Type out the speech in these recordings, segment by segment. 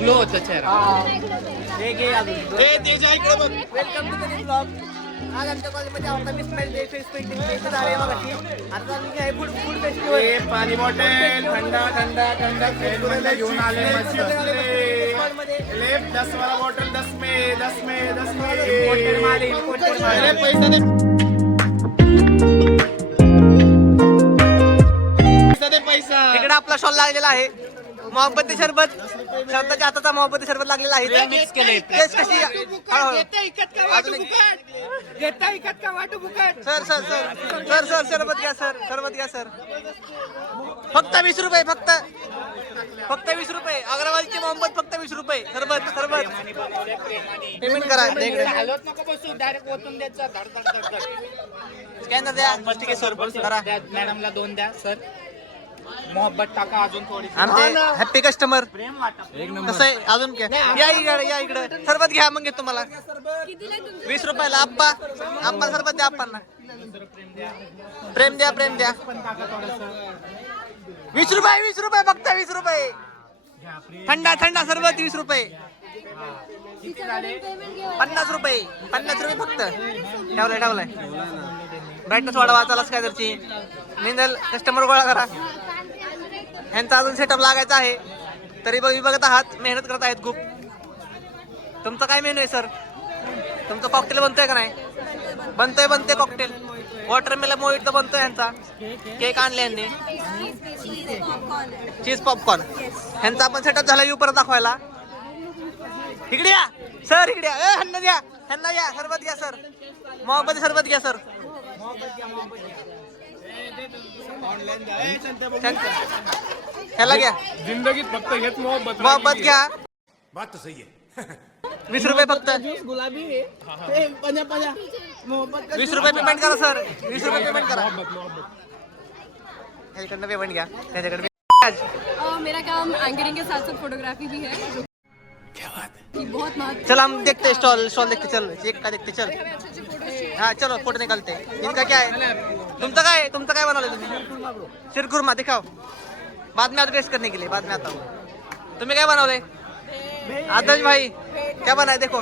Glow होतं चेहरा. Welcome to the blog. आज आमच्या कॉलेजमध्ये आता मी स्मेल डे फेस पेंटिंग इथं झाले मगाशी. आता मी काय फूड फेस्टिवल पाणी बॉटल थंडा थंडा थंडा फ्रीजमध्ये घेऊन आले मस्त. लेफ्ट 10 वाला बॉटल 10 में 10 में 10 में इम्पोर्टेड माल इम्पोर्टेड माल. अरे पैसा दे पैसा. इकडे आपला शॉल लागलेला आहे. मोहब्बती सरबत शब्दाच्या हाताचा मोहब्बती सरबत लागलेला आहे. मिक्स केले. टेस्ट कशी sir sir sir sir sir सरबत घ्या सर सरबत घ्या सर. फक्त 20 रुपये फक्त 20 रुपये. अग्रवालची मोहब्बत फक्त 20 रुपये. सरबत सरबत पेमेंट करा. हलवत नको बसू डायरेक्ट ओतून द्यायचं. धड धड धड धड. स्कॅनर द्या. ठीक आहे सर करा. मॅडमला 2 द्या सर. मोहब्बत टाका अजून थोडी. आमचे हॅपी कस्टमर कसं आहे अजून काय. या इकडे सरबत घ्या मग घेतो तुम्हाला 20 रुपयाला. आप्पा सरबत द्या. आप्पांना प्रेम द्या 20 रुपये फक्त 20 रुपये. थंडा थंडा सरबत 20 रुपये. 50 रुपये फक्त. ठेवलाय ब्राईटनेस वाढवा. चलाच काय तरची मिनल कस्टमर गोळा करा. ह्यांचा अजून सेटअप लागायचा आहे. तरी बघत आहात मेहनत करत आहेत खूप. तुमचा काय मेनू आहे सर? तुमचं कॉकटेल बनतोय का नाही? बनतोय कॉकटेल. वॉटरमेलन मोहितो बनतोय. ह्यांचा केक आणले यांनी. चीज पॉपकॉर्न ह्यांचा आपण सेटअप झाला. यू परत दाखवायला. इकडे या सर इकडे या. ह्यांना द्या सरबत घ्या सर. मोहब्बत सरबत घ्या सर. ह्याला घ्या. जिंदगीत फक्त हेच मोहब्बत घ्या. बात तो सही है. 20 रुपये फक्त. गुलाबी 20 रुपये पेमेंट करा सर. 20 रुपये पेमेंट करा. ह्याच्याकडनं पेमेंट घ्या. त्याच्याकडे मेरा काम एंकरिंग के साथ साथ फोटोग्राफी भी है. क्या बात है. बहुत महत्व. चल हम देखते स्टॉल देखते. चल एक का देखते. चल हाँ चलो फोटो निकालते. इनका क्या है? तुमचं काय बनवलं तुम्ही? शिरखुरमा दिखाओ. बाद में टेस्ट करने के लिए बाद में आता हूँ. तुम्ही काय बनवले? आदर्श भाई क्या बनाए देखो.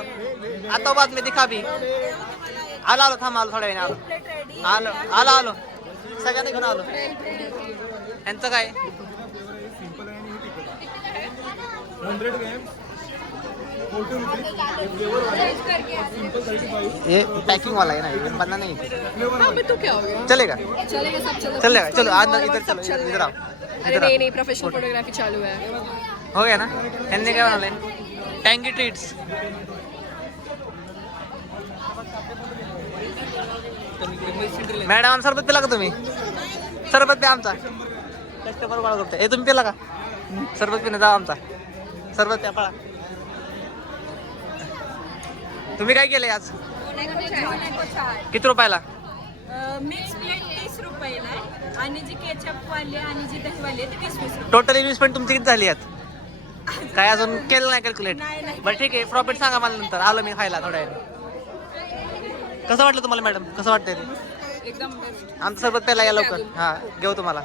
आता बाद में दिखा भी. आलो थांब आलो थोड्या वेळाने आलो सगळ्यांनी घेऊन आलो. यांचं काय? 100 ग्रॅम ये पैकिंग वाला है ना. ये बनना नहीं हाँ मैं तो क्या हो गया. चलेगा सब चलेगा. चलो आज इधर चलो इधर आओ. अरे नहीं प्रोफेशनल फोटोग्राफी चालू है. हो गया ना. यांनी काय बनवलंय? टँगी ट्रीट्स. मॅडम सरबत पिला का तुम्ही? सरबत प्या आमचा. कस्टमर गोळा करतोय. तुम्ही पिला का सरबत? पिणं जावा आमचा सरबत प्या पळा. तुम्ही काय केलंय आज? किती रुपयाला? मिक्स प्लेट 30 रुपयाला आहे आणि जी केचप वाली आणि जी दही वाली आहे ती 20 रुपये. टोटल इन्व्हेस्टमेंट तुमची किती झाली आहेत? काय अजून केलं नाही कॅल्क्युलेट? बरं ठीक आहे. प्रॉफिट सांगा मला नंतर. आलो मी खायला थोड्या वेळ. कसं वाटलं तुम्हाला मॅडम? कसं वाटतंय ते? एकदम आमचं सरबत प्यायला या लवकर. हा घेऊ तुम्हाला.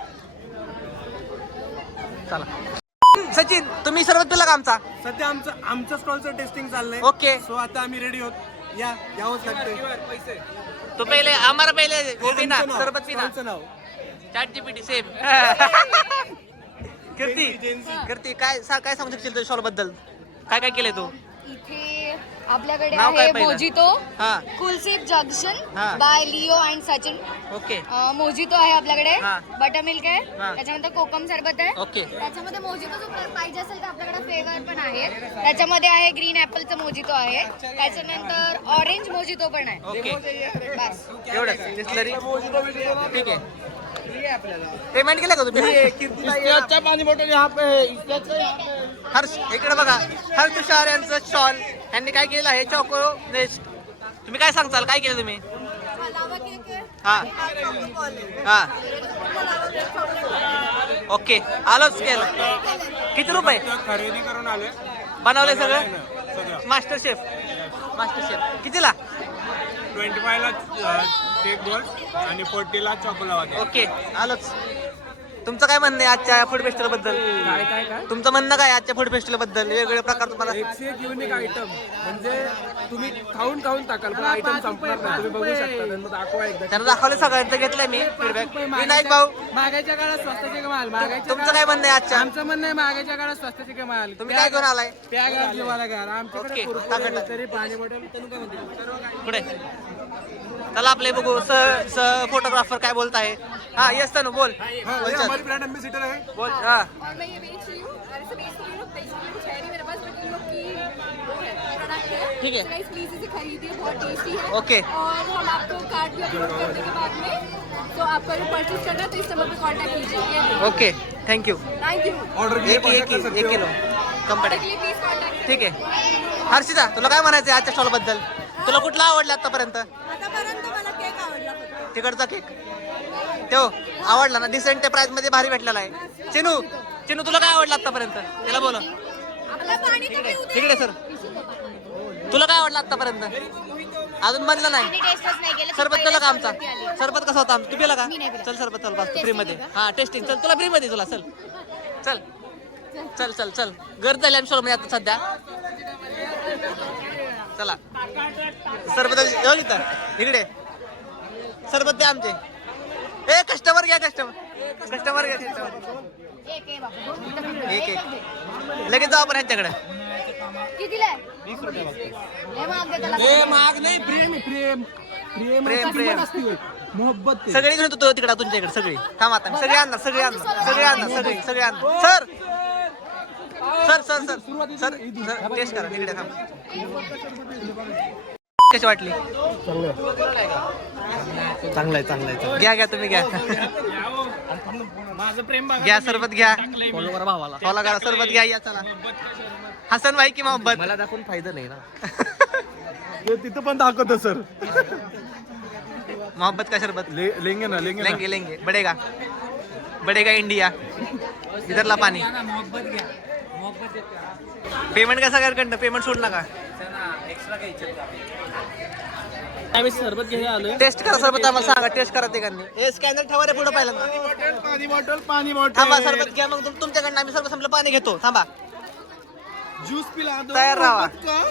चला सचिन तुम्ही सरबत पिला का आमचा? सध्या आमच्या स्टॉलचं टेस्टिंग चाललंय. ओके. सो आता आम्ही रेडी होत. यावंच लागतंय. तो पहिले वो पिना सरबत पिना. स्टॉलचं नाव चॅट जीपीटी सेम. कीर्ती काय सांगू शकशील तुझ्या शॉल बद्दल? काय केलंय तू? इथे आपल्याकडे नाव काय आहे पहिलं? मोजितो हा कुलसीप जंक्शन हा. By Leo and Sachin. Okay mojito आहे आपल्याकडे. हा. बटर मिल्क आहे. हा. त्याच्यानंतर कोकम सरबत आहे. ओके त्याच्यामध्ये मोजितो जो पाहिजे असेल तर आपल्याकडे फ्लेवर पण आहे. त्याच्यामध्ये आहे ग्रीन ऍपलचं मोजितो आहे. त्याच्यानंतर ऑरेंज मोजितो पण आहे. ओके बस एवढंच डिस्लरी. ठीक आहे. पेमेंट केलं का तुम्ही? अच्छा पाणी बॉटल यहाँ पे हर्ष इकडे बघा. हर्ष तुषार यांचं शॉल यांनी काय केलं आहे? Choco nest. तुम्ही काय सांगताल? काय केलं तुम्ही? हा ओके आलोच केलं. किती रुपये खरेदी करून आले. बनवले सगळं? मास्टर शेफ कितीला? 25 ला केक गोल्ड आणि 40 ला चॉकोलावा. ओके आलोच. तुमचं काय म्हणणं आहे आजच्या फूड फेस्टिवल बद्दल? काय काय काय तुमचं म्हणणं काय आजच्या फूड फेस्टिवल बद्दल? वेगवेगळे प्रकार तुम्हाला एकशे एक युनिक आयटम म्हणजे तुम्ही खाऊन टाकाल पण आयटम संपणार नाही. तुम्ही बघू शकता त्यांना दाखवा एकदा. त्यांना दाखवलं सगळ्यांचं घेतलंय मी फीडबॅक. विनायक भाऊ मागायच्या काळात स्वस्ताचे कमाल मागायच्या तुमचं काय म्हणणं आहे आजच्या? आमचं म्हणणं आहे मागायच्या काळात स्वस्ताचे कमाल. तुम्ही काय घेऊन आलाय? पॅग असले मला घ्या आमच्याकडे ओके, कुरकुरे, टाका. तरी पाणी बॉटल तनु काय म्हणते पुढे चला आपले बघू फोटोग्राफर काय बोलत आहे. हा येस तनु बोल हमारी ब्रांड एम्बेसडर है. बोल. हा और मैं ये बेच रही हूँ और इसे बेच रही हूँ बेसिकली कुछ है नहीं मेरे पास बट इन लोग की वो है प्रोडक्ट है. ठीक है. So guys, प्लीज इसे खरीदिए बहुत टेस्टी है. ओके. और हम आपको कार्ड भी अपलोड करने के बाद में तो आपको अगर परचेज करना है तो इस नंबर पे कांटेक्ट कीजिए. Okay thank you. Thank you. Order एक किलो कम्पॅक्ट. Please contact. ठीक आहे. हर्षिता तुला काय म्हणायचं आजच्या स्टॉल बद्दल? तुला कुठला आवडला आतापर्यंत? आतापर्यंत मला केक आवडला फक्त. तिकडचा केक तो आवडला ना? डिसेंट प्राइस मध्ये भारी भेटलेला आहे. चिनू तुला काय आवडलं आतापर्यंत? त्याला बोला आपलं पाणी कमी होते. तिकडे सर. तुला काय आवडलं आतापर्यंत? अजून बनलं नाही. टेस्टच नाही केलं. सरबत केलं का आमचा? सरबत कसा होता? तू पिला का? मी नाही पिला. चल सरबत चल फ्री मध्ये. हा टेस्टिंग चल तुला फ्री मध्ये तुला चल चल चल चल चल गर्द झाली आम्ही मध्ये आता सध्या. चला सरबत येऊ इथं इकडे सरबत द्या आमचे. ए कस्टमर घ्या कस्टमर घ्या कस्टमर. एक आहे बाबा. एक एक लगेच जाऊ आपण ह्यांच्याकडे. कितीला आहे? 20 रुपये. हे महाग दे त्याला. हे माग नाही प्रेम आहे, प्रेम प्रेम प्रेम, किंमत प्रेम. असते होय. मोहब्बत ते. सगळी घेऊन येतो तिकडे तुमच्याकडे सगळी. थांब आता सगळे आणणार सगळे आणणार sir sir sir sir sir sir test करा इकडे. थांब कशी वाटली? चांगलं आहे घ्या तुम्ही घ्या. माझं प्रेम बघा. घ्या सरबत घ्या. फॉलो करा भावाला. फॉलो करा सरबत घ्या. या चला हसन भाई की मोहब्बत. मला दाखवून फायदा नाही ना. तिथं पण दाखवतो सर. मोहब्बत का शरबत लेंगे ना लेंगे बडेगा इंडिया इधरला पाणी. पेमेंट कसा कर पेमेंट सोडला का? सरबत घ्यायला आलोय. टेस्ट करा सरबत आम्हाला सांगा. टेस्ट करा ते स्कॅनर ठेवा रे पुढे पहिल्यांदा. पाणी बॉटल थांबा सरबत घ्या मग तुमच्याकडनं आम्ही सर्व संपलं पाणी घेतो. थांबा ज्यूस पिला दो. तयार राहा. का?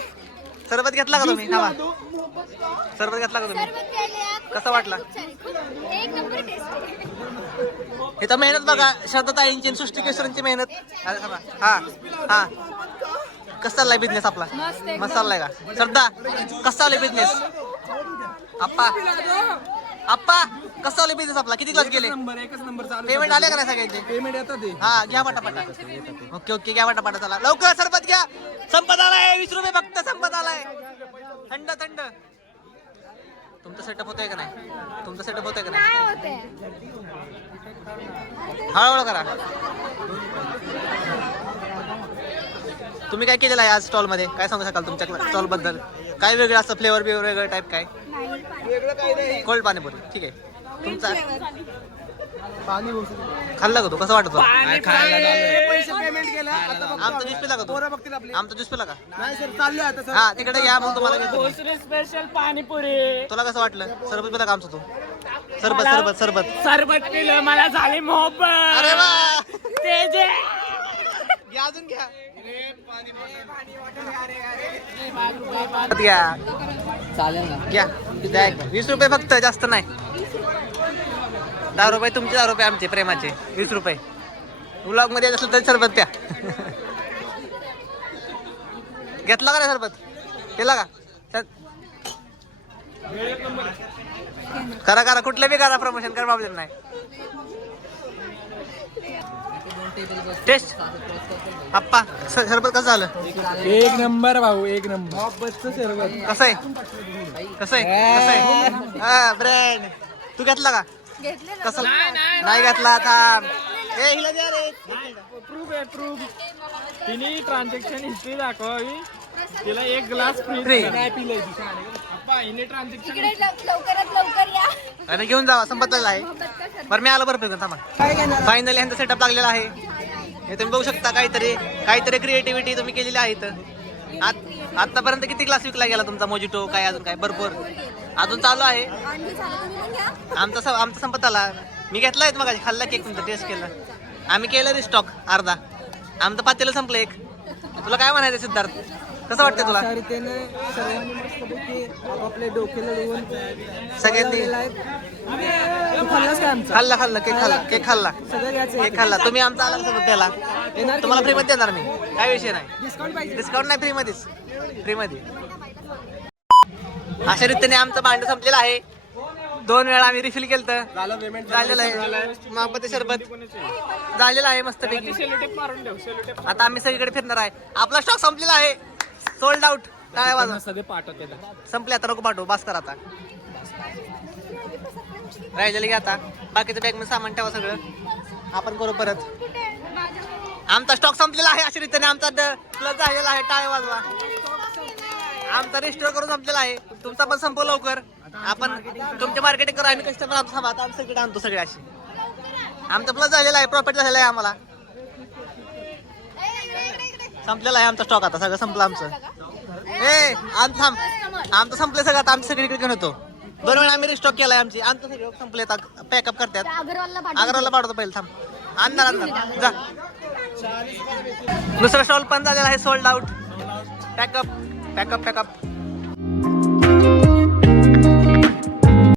सरबत घेतला का तुम्ही? थांबा सरबत घेतला का तुम्ही? सरबत प्यायले. कसा वाटला? एक नंबर टेस्ट. इथं मेहनत बघा श्रद्धाताईंची सृष्टी केसरांची मेहनत. अरे थांबा. हा हा कसा चाललाय बिझनेस आपला? मस्त चाललाय का? श्रद्धा कसा चाललाय बिझनेस? आप्पा कसा चाललाय बिझनेस आपला? किती क्लास गेले? एकच नंबर चालू. पेमेंट आले का नाही सगळ्यांचे? पेमेंट येतात ते. हा घ्या पटापटा. ओके घ्या पटापटा. चला लवकर सरबत घ्या. संपत आलाय 20 रुपये फक्त. संपत आलाय. थंड तुमचं सेटअप होतंय का नाही? काय होते? हळूहळू करा. तुम्ही काय केलेलं आहे आज स्टॉल मध्ये? काय सांगू शकाल तुमच्या स्टॉल बद्दल? काय वेगळं असं फ्लेवर वेगळं टाईप काय? कोल्ड पाणीपुरी. ठीक आहे. तुमचा खाल्ला का तू? कसं वाटत? पैसे पेमेंट केलं आता बघ. आमचा ज्यूस पिला का तू? पोरं बघतील आपली. आमचा ज्यूस पिला का? नाही सर चाललोय आता सर. हा तिकडे या मग तुम्हाला घेतो. स्पेशल पाणीपुरी. तुला कसं वाटलं? सरबत पिला का आमचं तू? सरबत सरबत पिलं मला झाली मोहब्बत. अरे वा ते जे घ्या अजून घ्या. चालेल ना. घ्या 20 रुपये फक्त. जास्त नाही. 10 रुपये तुमचे 10 रुपये आमचे प्रेमाचे. 20 रुपये. व्लॉग मध्ये असेल तर सरबत प्या. घेतला का नाही सरबत? केला का? करा कुठलं बी करा प्रमोशन करा बाबा नाही. टेस्ट आप्पा सरबत कसं झालं? एक नंबर भाऊ एक नंबर. मोहब्बतचं सरबत. कसं आहे? हा ब्रँड. तू घेतला का? कसं नाही घेतला? थांब. ए हिला द्या रे. प्रूफ आहे प्रूफ. तिने ट्रान्झॅक्शन हिस्ट्री दाखवावी. तिला एक ग्लास फ्री. नाही पिलंय ती. अप्पा हिने ट्रान्झॅक्शन. इकडे लवकर या. आणि घेऊन जावा. संपतलेला आहे. बरं मी आलो बरं फिरून. थांबा. फायनली ह्यांचा सेटअप लागलेला आहे. हे तुम्ही बघू शकता. काहीतरी क्रिएटिव्हिटी तुम्ही केलेली आहे इथं. आतापर्यंत किती ग्लास विकला गेला तुमचा मोजिटो? काय अजून काय? भरपूर अजून चालू आहे. आणखी झालं तुम्ही पण घ्या. आमचा संपत आला. मी घेतलाय मग खाल्ला केक तुमचा टेस्ट केला. आम्ही केलं रिस्टॉक अर्धा. आमचं पातेलं संपलं एक. तुला काय म्हणायचं सिद्धार्थ? कसं वाटतं तुला? सर्वांनी मस्तपैकी आपापले डोके लढवून सगळ्यांनी तू खाल्लास काय आमचा? खाल्ला केक खाल्ला सगळं घ्यायचं केक खाल्ला. तुम्ही आमचा आला सोबत त्याला तुम्हाला फ्री मध्ये देणार मी. काय विषय नाही. डिस्काउंट पाहिजे. डिस्काउंट नाही, फ्री मध्ये. अशा रीतीने आमचं भांड संपलेलं आहे. 2 वेळा आम्ही रिफिल केलं. झालेलं आहे महापती सरबत झालेलं आहे मस्तपैकी. सेलोटेप मारून ठेव. सेलोटेप आता आम्ही सगळीकडे फिरणार आहे. आपला स्टॉक संपलेला आहे. Sold out. टाळ्या वाजवा. सगळे पाठवते. संपले आता नको पाठवू. बस कर आता. राहिलेले घ्या आता. बाकीचं बॅग मध्ये सामान ठेवा सगळं. आपण करू परत. आमचा स्टॉक संपलेला आहे. अशा रीतीने आमचा प्लस झालेला आहे. टाळ्या वाजवा. आमचा रेस्टोर करून संपलेला आहे. तुमचा पण संपव लवकर. आपण तुमचे मार्केटिंग करू. आम्ही कस्टमर आणतो. थांबा आता आम्ही सगळे आणतो सगळे असे. आमचा प्लस झालेला आहे. प्रॉफिट झालेला आहे आम्हाला. संपलेला आहे आमचा स्टॉक. आता सगळं संपलं आमचं. आमचं संपलं सगळं. आता आमच्या सगळीकडे घेऊन होतो. 2 वेळा आम्ही रिस्टॉक केलाय आमची. आमचं सगळे संपले. पॅकअप करतात. अगरवालला पाठवतो पहिले. थांब. आणणार जा. दुसरा स्टॉल पण झालेला आहे. Sold out. पॅकअप.